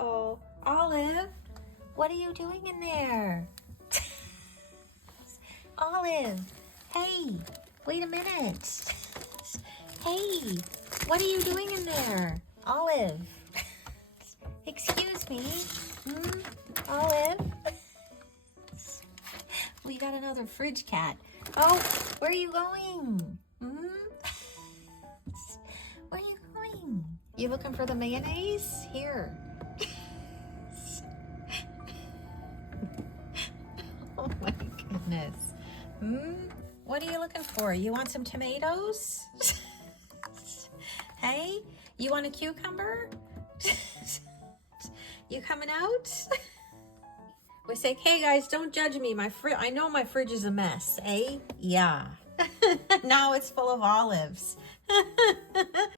Uh-oh. Olive, what are you doing in there? Olive, hey, wait a minute. Hey, what are you doing in there? Olive, excuse me. Olive? We got another fridge cat. Oh, where are you going? Where are you going? You looking for the mayonnaise? Here. Oh my goodness. What are you looking for? You want some tomatoes? Hey, you want a cucumber? You coming out? We say, hey guys, don't judge me. I know my fridge is a mess, eh? Yeah. Now it's full of olives.